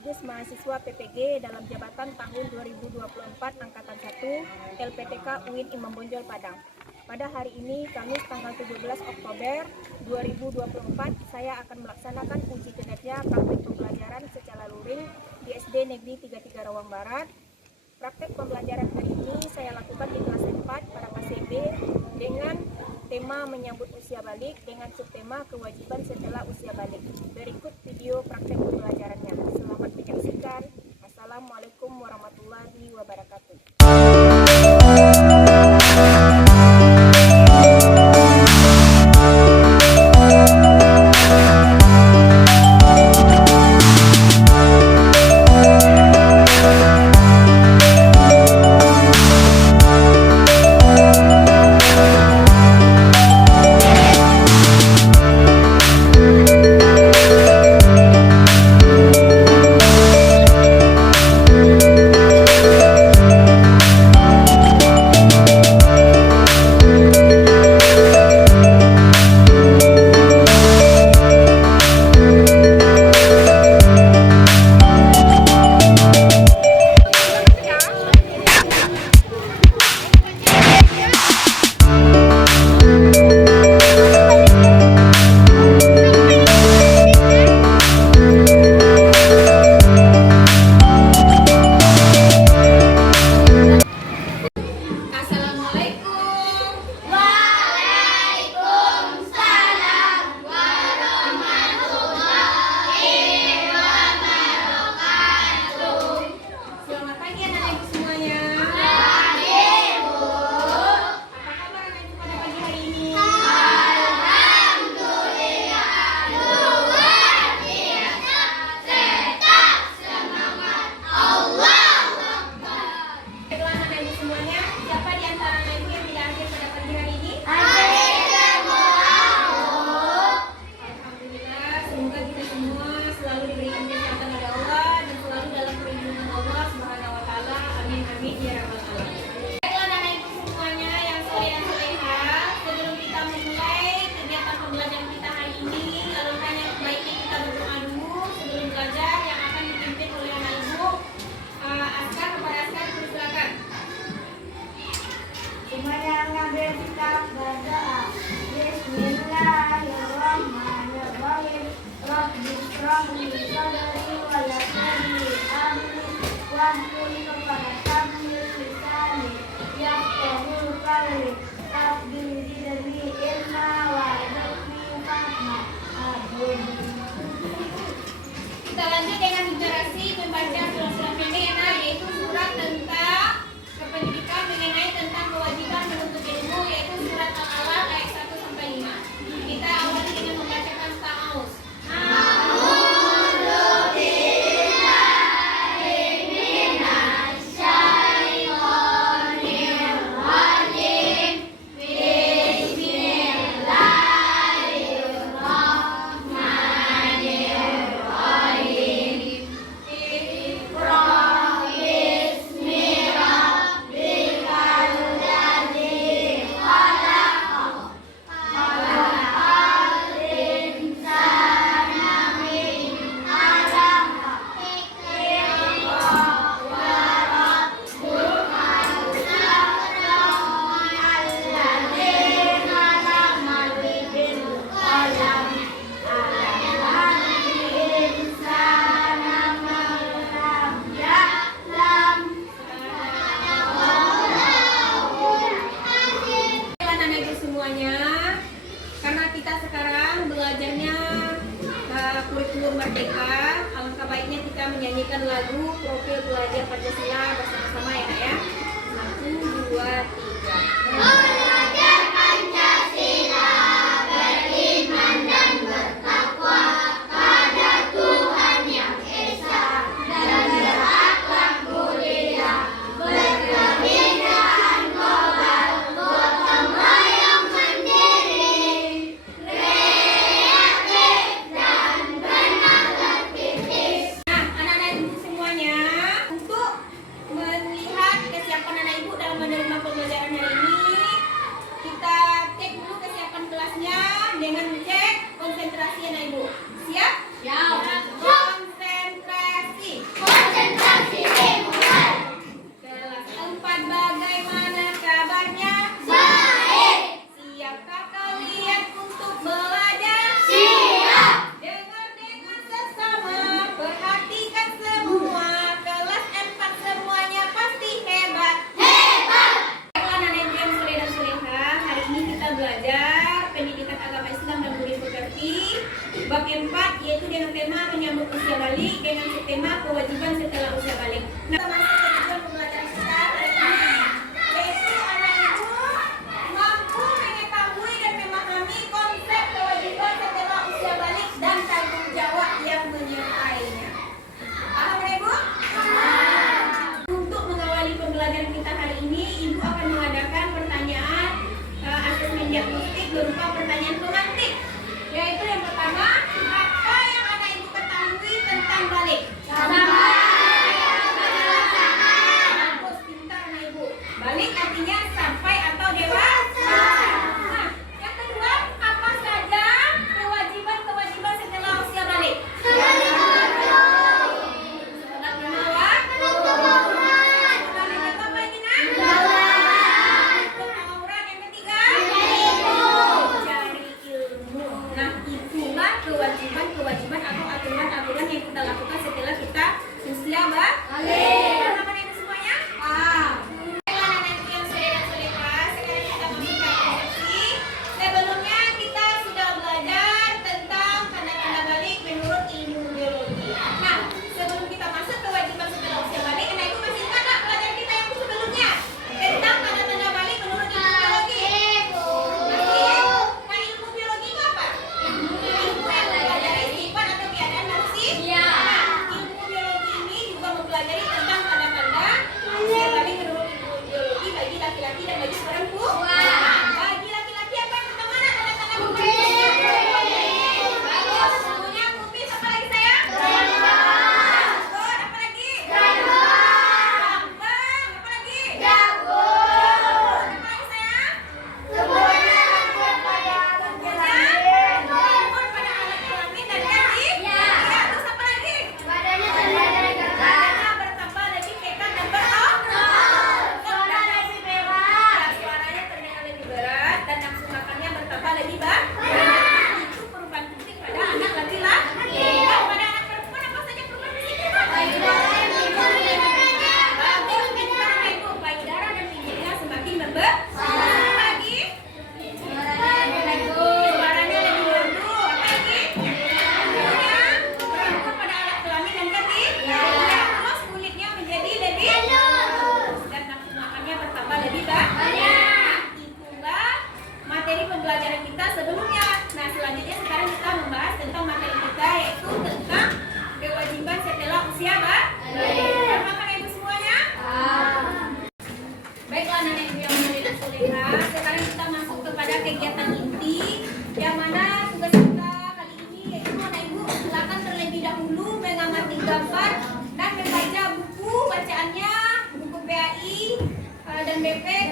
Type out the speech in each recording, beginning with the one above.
sekaligus mahasiswa PPG dalam jabatan tahun 2024 Angkatan 1 LPTK UIN Imam Bonjol Padang. Pada hari ini, Kamis tanggal 17 Oktober 2024, saya akan melaksanakan uji kinerja praktik pembelajaran secara luring di SD Negeri 33 Rawang Barat. Praktek pembelajaran hari ini saya lakukan di kelas 4 para KCB dengan tema menyambut usia balik dengan subtema kewajiban setelah usia balik. Berikut video praktek pembelajarannya. Selamat menyaksikan. Assalamualaikum warahmatullahi wabarakatuh.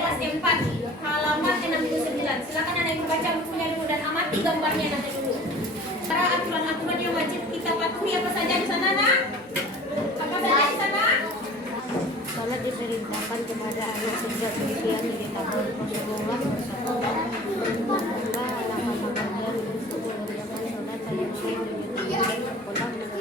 kelas 4 halaman 69. Silakan anak ibu baca bukunya dulu dan amati gambarnya nanti dulu. Para aturan-aturan yang wajib kita patuhi apa saja di sana, nak? Apa saja di sana? Salat diperintahkan kepada anak sejak usia 7 tahun. Rasulullah bersabda, "Maka anak-anak kalian untuk mengerjakan salat pada usia 7 tahun, sekolah menetap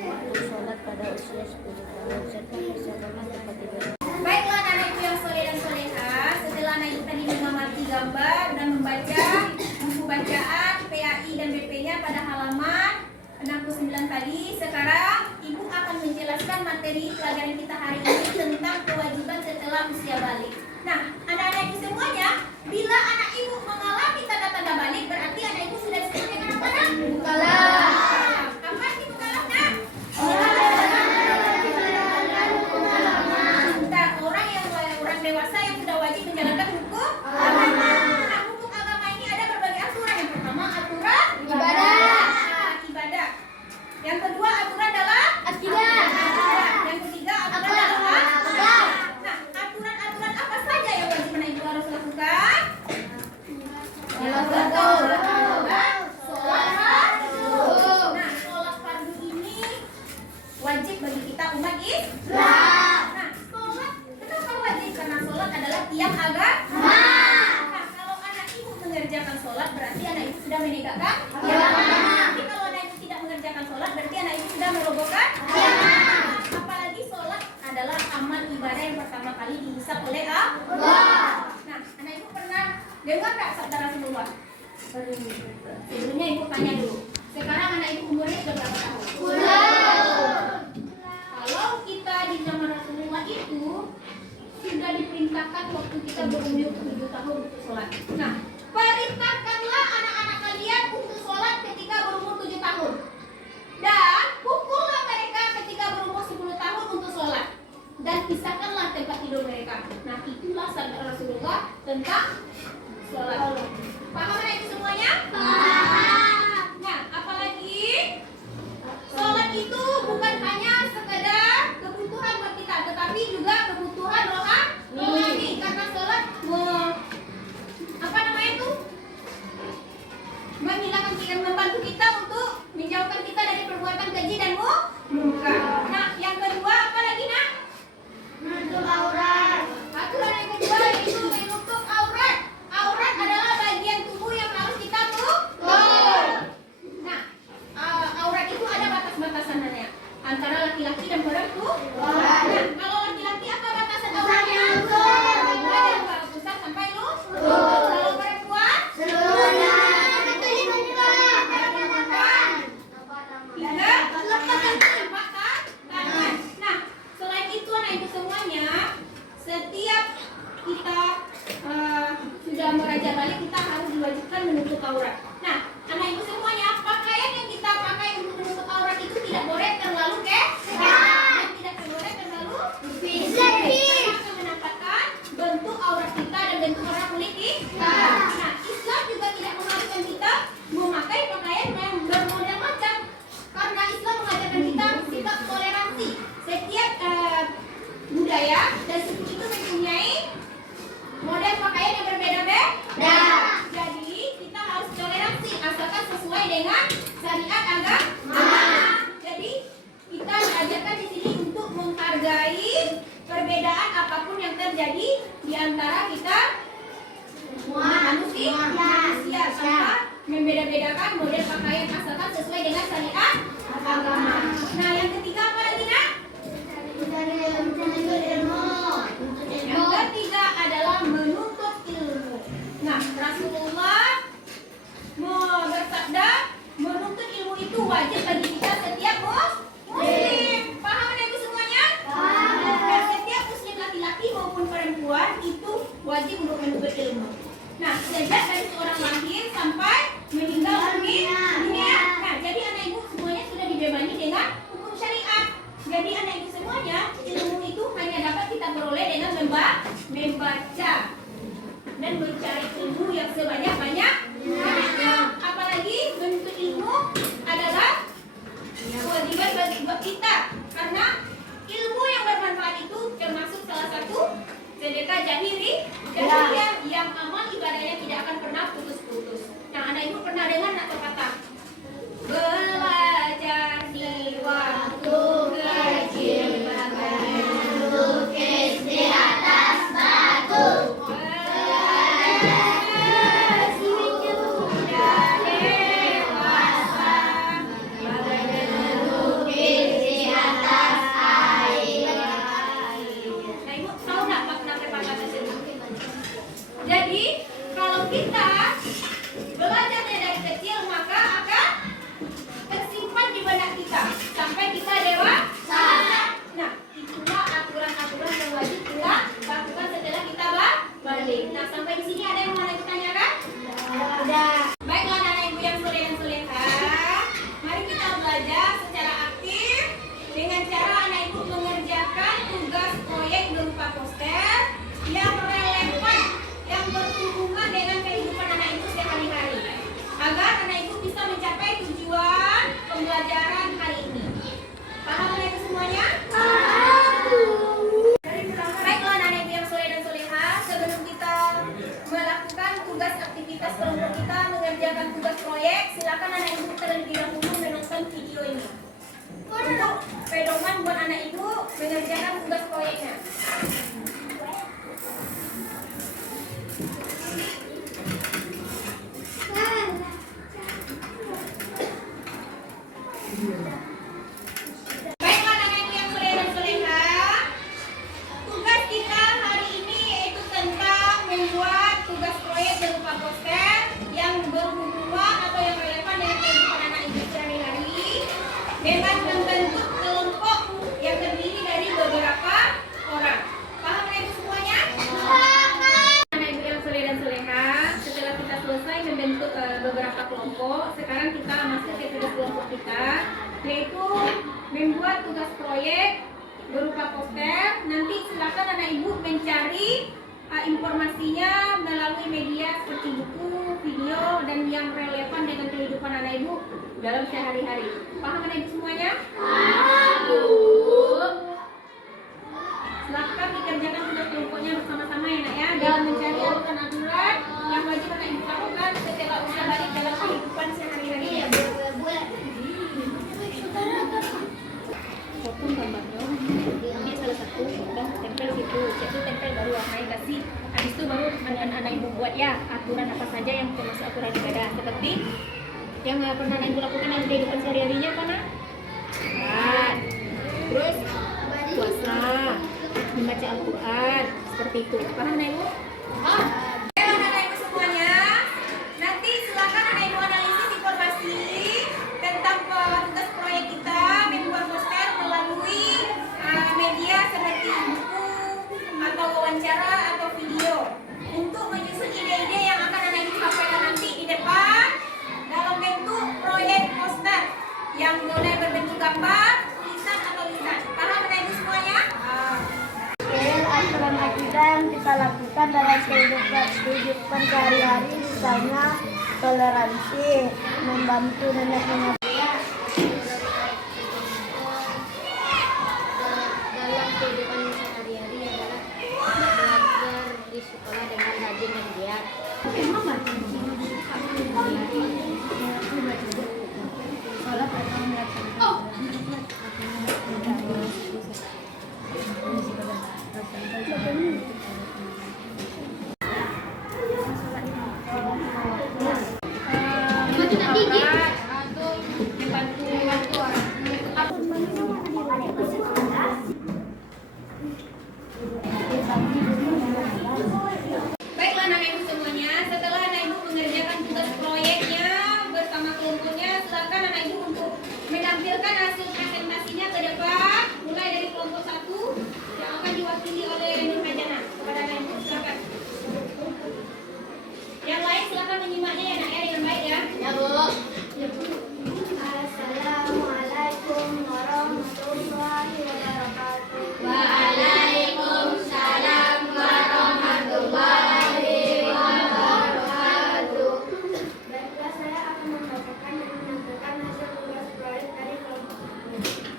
waktu salat pada usia 10 tahun, serta bersabarlah tepat ibadah." Baiklah anak ibu yang soleh dan soleha, setelah anak ibu tadi mengamati gambar dan membaca buku bacaan PAI dan BP-nya pada halaman 69 tadi, sekarang ibu akan menjelaskan materi pelajaran kita hari ini tentang kewajiban setelah usia balik. Nah, anak-anak ibu semuanya, bila anak ibu mengalami tanda-tanda balik, berarti anak ibu sudah disebut dengan apa, nak? Mukallaf. Apa sih mukallaf, nak? Orang dewasa yang sudah wajib menjalankan hukum agama. Nah, hukum agama ini ada berbagai aturan. Yang pertama aturan ibadah. Yang kedua aturan dalam akidah. Yang ketiga aturan dalam akhlak. Nah, aturan-aturan apa saja yang wajib anak ibu harus lakukan? Sholat fardu. Nah, sholat fardu ini wajib bagi kita umat Islam. Nah, sholat kenapa wajib? Karena sholat adalah tiang agama. Nah, kalau anak ibu mengerjakan sholat berarti anak ibu sudah menegakkan agama. Tapi kalau anak ibu tidak mengerjakan sholat berarti anak ibu sudah merobohkan agama. Apalagi sholat adalah amal ibadah yang pertama kali dihisab oleh Allah. Nah, anak ibu pernah dengar nggak sabda Rasulullah? Sebelumnya ibu tanya dulu. Sekarang anak ibu umurnya sudah berapa tahun? Kalau kita di zaman Rasulullah itu sudah diperintahkan waktu kita berumur 7 tahun untuk sholat. Nah, perintahkanlah anak-anak kalian untuk sholat ketika berumur 7 tahun. Dan pukullah mereka ketika berumur 10 tahun untuk sholat. Dan pisahkanlah tempat tidur mereka. Nah, itulah sabda Rasulullah tentang sholat. Paham anak itu semuanya? Nah, apalagi sholat itu bukan hanya sekedar kebutuhan buat kita, tetapi juga kebutuhan rohani. Karena sholat menghilangkan pikiran, membantu kita untuk menjauhkan kita dari perbuatan keji dan munkar. Nah, yang kedua apa lagi, nak? Menutup aurat. Aturan yang kedua yaitu menutup aurat. Aurat adalah bagian tubuh yang harus kita tutup. Nah, aurat itu ada batas-batasannya antara laki-laki dan perempuan. Nah, kalau laki-laki apa batasan auratnya? Dari pusat sampai lutut. Kalau perempuan seluruhnya. Nah, selain itu anak ibu semuanya, setiap kita sudah meraja balik, kita harus diwajibkan menutup aurat. Nah, anak ibu semuanya, pakaian yang kita pakai untuk menutup aurat itu tidak boleh terlalu dan tidak boleh terlalu karena menampakkan bentuk aurat kita dan bentuk aurat kulit kita. Nah, Islam juga tidak mengharuskan kita memakai pakaian yang bermodel macam, karena Islam mengajarkan kita sikap toleransi. Setiap budaya dan suku itu mempunyai model pakaian yang berbeda-beda. Jadi kita harus toleransi asalkan sesuai dengan syariat agama. Jadi kita diajarkan di sini untuk menghargai perbedaan apapun yang terjadi di antara kita manusia tanpa membeda-bedakan model pakaian asalkan sesuai dengan syariat agama. Nah, yang ketiga apa lagi, nak? Yang ketiga adalah menuntut ilmu. Nah, Rasulullah bersabda, menuntut ilmu itu wajib bagi kita setiap muslim. Paham anak ibu semuanya? Nah, setiap muslim laki-laki maupun perempuan itu wajib untuk menuntut ilmu. Nah, sejak dari seorang lahir sampai meninggal dunia. Nah, jadi anak ibu semuanya sudah dibebani dengan hukum syariat. Jadi anak ibu semuanya, ilmu itu hanya dapat kita peroleh dengan membaca dan mencari ilmu yang sebanyak-banyaknya. Apalagi menuntut ilmu adalah kewajiban bagi kita, karena ilmu yang bermanfaat itu termasuk salah satu sedekah jahili poster. Nanti silakan anak ibu mencari informasinya melalui media seperti buku, video, dan yang relevan dengan kehidupan anak ibu dalam sehari-hari. Paham anak ibu semuanya? Silakan dikerjakan tugas kelompoknya bersama-sama ya nak ya, dalam mencari aturan-aturan yang wajib anak ibu lakukan setelah usia balik dalam kehidupan sehari-hari. Potong gambarnya, ini salah satu potong, tempel situ, situ tempel baru warnai kasih. Habis itu baru anak ibu buat ya aturan apa saja yang termasuk aturan ibadah, seperti yang pernah anak ibu lakukan dalam kehidupan sehari-harinya apa nak? Terus puasa, membaca Al-Quran, seperti itu. Paham anak ibu? Anak ibu semuanya, nanti silakan anak ibu analisis informasi tentang tugas proyek kita membuat poster melalui media seperti buku atau wawancara atau video untuk menyusun ide-ide yang akan anak ibu sampaikan nanti di depan dalam bentuk proyek poster yang mulai berbentuk gambar, tulisan atau lisan. Paham anak ibu semuanya? Aturan akidah yang kita lakukan dalam kehidupan sehari-hari, misalnya toleransi, membantu nenek moyang. Dalam kehidupan sehari-hari adalah belajar di sekolah dengan rajin dan giat. Baiklah anak ibu semuanya, setelah anak ibu mengerjakan tugas proyeknya bersama kelompoknya, silakan anak ibu untuk menampilkan hasil presentasinya ke depan, mulai dari kelompok 1 yang akan diwakili oleh Nur Hajana. Kepada anak ibu silakan. Yang lain silakan menyimaknya ya nak ya, dengan baik ya. Ya Bu. Assalamualaikum warahmatullahi wabarakatuh. Waalaikumsalam warahmatullahi wabarakatuh. Baiklah, saya akan membacakan dan menampilkan hasil tugas proyek dari kelompok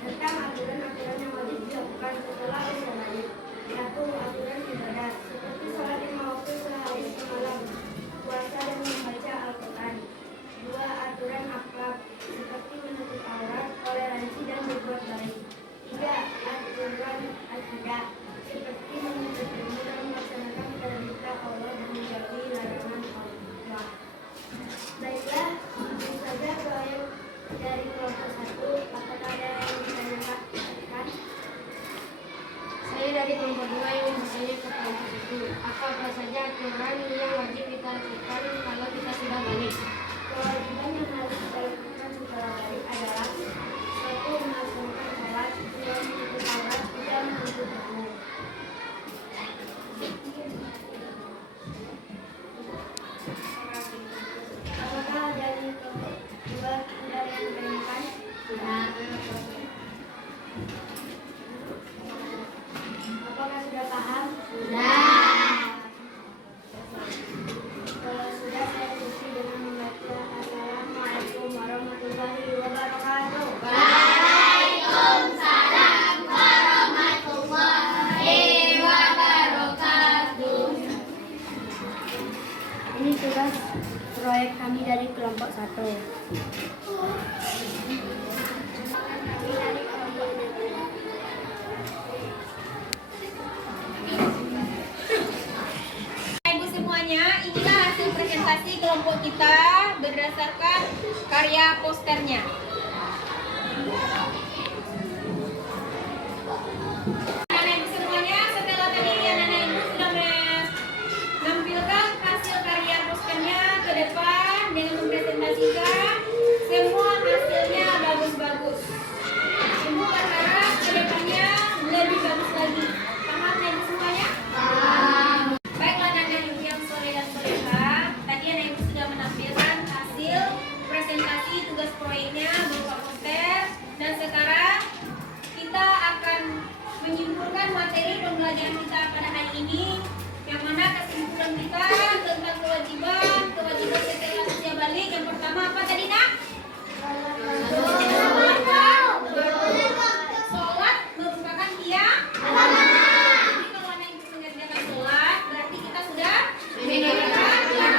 tentang aturan-aturan yang wajib dilakukan setelah usia balik. 1. Aturan ibadah seperti sholat 5 waktu sehari semalam, puasa dan membaca Al-Quran. 2. Aturan akhlak seperti menutup aurat, toleransi dan berbuat baik. 3. Aturan akidah seperti menuntut ilmu dan melaksanakan perintah Allah dan menjauhi larangan Allah. Baiklah, itu saja proyek dari kelompok 1. Apakah ada yang ditanyakan? Saya dari kelompok 2 yang bertanya ke kelompok 1. Apa saja aturan yang wajib kita lakukan kalau kita sudah balik? Kewajiban yang harus kita lakukan setelah balik adalah 1. Melaksanakan sholat, 2. Menutup aurat, 3. Menutup ilmu. Apakah dari kelompok 2 ada yang ditanyakan? Tidak. Apakah sudah paham? Sudah. Kalau sudah, saya tutupi dengan membaca Assalamualaikum warahmatullahi wabarakatuh. Waalaikumsalam warahmatullahi wabarakatuh. Ini tugas proyek kami dari kelompok 1. Ibu semuanya, inilah hasil presentasi kelompok kita berdasarkan karya posternya. Anak ibu semuanya, setelah tadi anak ibu sudah menampilkan hasil karya posternya ke depan dengan mempresentasikan, semua hasilnya bagus-bagus. Ibu berharap ke depannya lebih bagus lagi. Paham ibu semuanya? Baiklah anak ibu yang soleh dan soleha, tadi anak ibu sudah menampilkan hasil presentasi tugas proyeknya materi pembelajaran kita pada hari ini, yang mana kesimpulan kita tentang kewajiban setelah usia balik. Yang pertama apa tadi nak? Sholat merupakan tiang. Jadi kalau anak ibu mengerjakan sholat, berarti kita sudah mengerjakan tiang.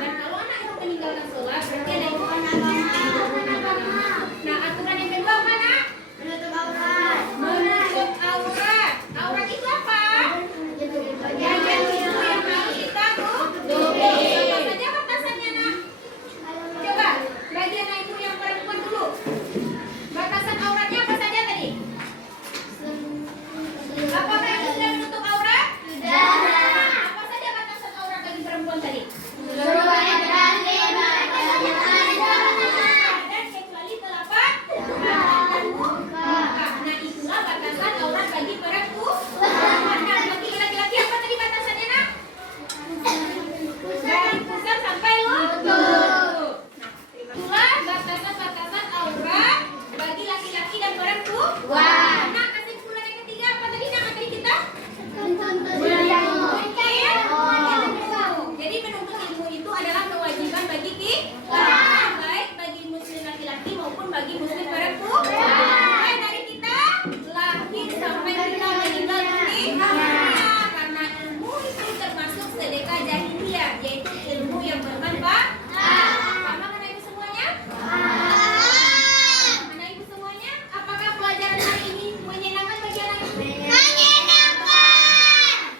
Dan kalau anak ibu meninggalkan sholat, berarti ada ibu anak. Nah, aturan yang kedua mana? Menutup aurat. Aurat itu apa? Bagian tubuh yang harus kita tutupi. Apa saja batasannya nak? Coba bagian ibu yang perempuan dulu. Batasan auratnya apa saja tadi? Apakah ibu sudah menutup aurat? Sudah. Apa saja batasan aurat bagi perempuan tadi? Dan kecuali telapak dan muka. Nah, itulah batasan aurat bagi perempuan. Nah, bagi laki-laki apa tadi batasannya nak? Dari pusar sampai lutut. Itulah batasan-batasan aurat bagi laki-laki dan perempuan. Nah, kesimpulan yang ketiga apa tadi nak materi kita? Jadi menuntut ilmu itu adalah kewajiban bagi kita, baik bagi muslim laki-laki maupun bagi muslim perempuan. Mulai dari kita lahir sampai kita meninggal dunia. Karena ilmu itu termasuk sedekah jahiliyah, yaitu ilmu yang bermanfaat. Paham kan ibu semuanya? Anak ibu semuanya, apakah pelajaran hari ini menyenangkan bagi anak ibu?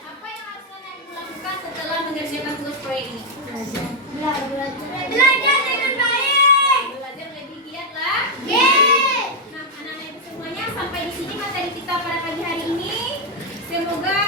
Apa yang harus anak ibu lakukan setelah mengerjakan tugas proyek ini? Belajar dengan baik. Belajar lebih giat lah. Nah, anak-anak ibu semuanya, sampai di sini materi kita pada pagi hari ini. Semoga